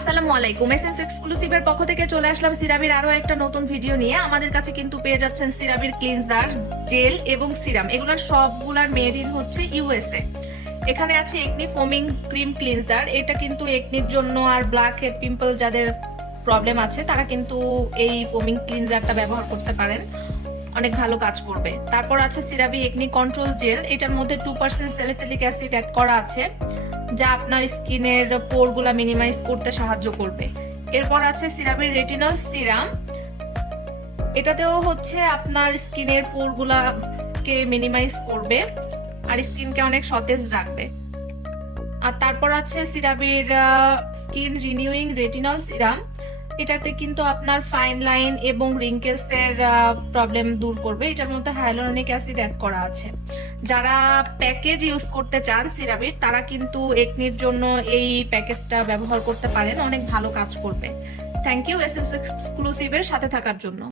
আসসালামু আলাইকুম। এসেন্স এক্সক্লুসিভের পক্ষ থেকে চলে আসলাম সিরাবির আরও একটা নতুন ভিডিও নিয়ে। আমাদের কাছে কিন্তু পেয়ে যাচ্ছেন সিরাবির ক্লিনজার জেল এবং সিরাম এগুলোর সবগুলার মেড ইন হচ্ছে ইউএসএ এখানে আছে একনি ফোমিং ক্রিম ক্লিনজার এটা কিন্তু একনির জন্য আর ব্ল্যাক হেড পিম্পল যাদের প্রবলেম আছে, তারা কিন্তু এই ফোমিং ক্লিনজারটা ব্যবহার করতে পারেন। অনেক ভালো কাজ করবে। তারপর আছে সিরাবি একনি কন্ট্রোল জেল এটার মধ্যে two percent salicylic acid add করা আছে। যা আপনার স্কিনের পোরগুলা মিনিমাইজ করতে সাহায্য করবে। এরপর আছে সিরাবির রেটিনল সিরাম। এটাতেও হচ্ছে আপনার স্কিনের পোরগুলাকে মিনিমাইজ করবে আর স্কিনকে অনেক সতেজ রাখবে। আর তারপর আছে সিরাবির স্কিন রিনিউইং রেটিনল সিরাম। এটাতে কিন্তু আপনার ফাইন লাইন এবং রিঙ্কেলস এর প্রবলেম দূর করবে। এটার মধ্যে হাইলোরনিক অ্যাসিড অ্যাড করা আছে। যারা প্যাকেজ ইউজ করতে চান সিরাবির তারা কিন্তু একনির জন্য এই প্যাকেজটা ব্যবহার করতে পারেন। অনেক ভালো কাজ করবে। থ্যাংক ইউ এস এস এক্সক্লুসিভের সাথে থাকার জন্য।